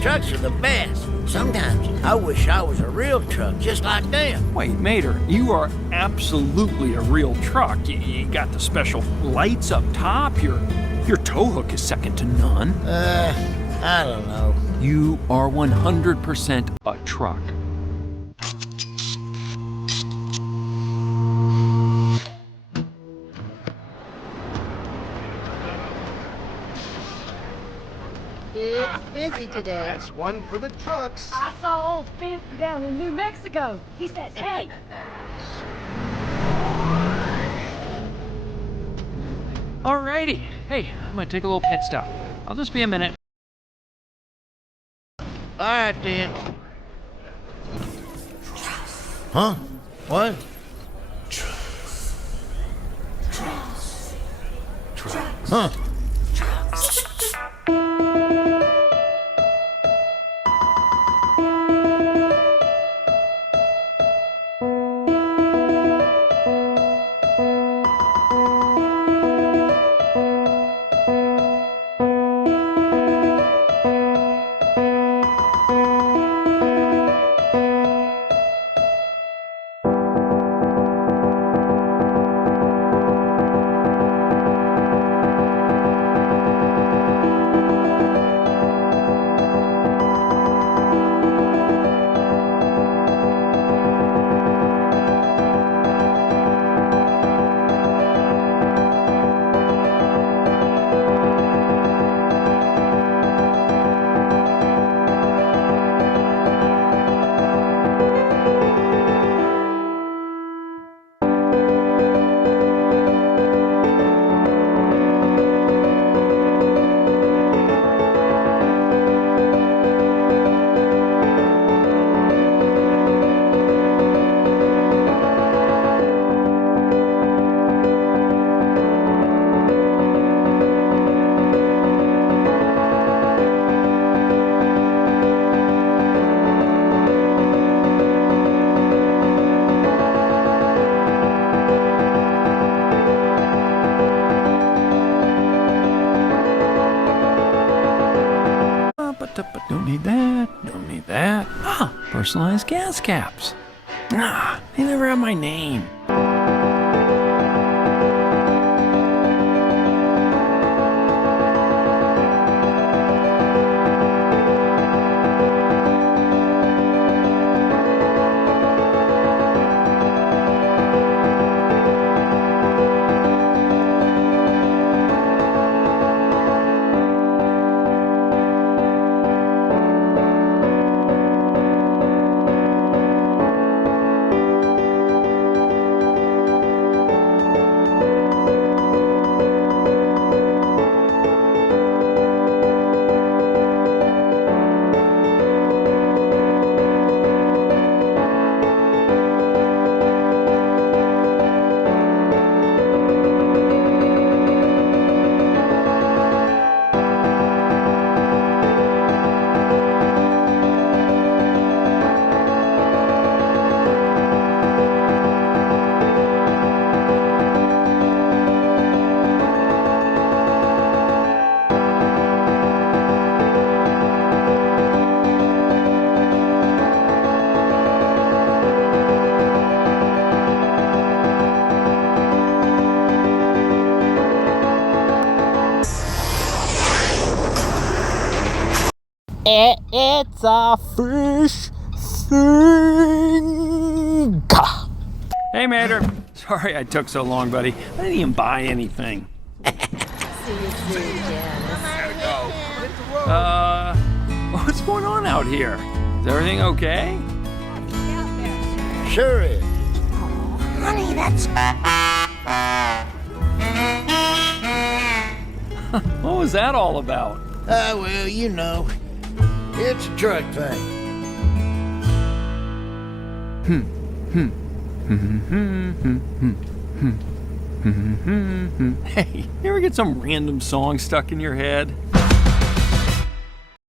Trucks are the best. Sometimes I wish I was a real truck just like them. Wait, Mater, you are absolutely a real truck. You got the special lights up top. Your tow hook is second to none. I don't know. You are 100% a truck. It's busy today. That's one for the trucks. I saw old Spencer down in New Mexico. He says, hey. Alrighty. Hey, I'm gonna take a little pit stop. I'll just be a minute. All right, then. Huh? What? Huh? But don't need that, don't need that. Ah, personalized gas caps. Ah, they never have my name. It's a fish thing. Hey, Mater. Sorry I took so long, buddy. I didn't even buy anything. See you soon, Janice. What's going on out here? Is everything okay? Sure is. Honey, that's... What was that all about? Well, you know, it's a truck thing. Hey, you ever get some random song stuck in your head?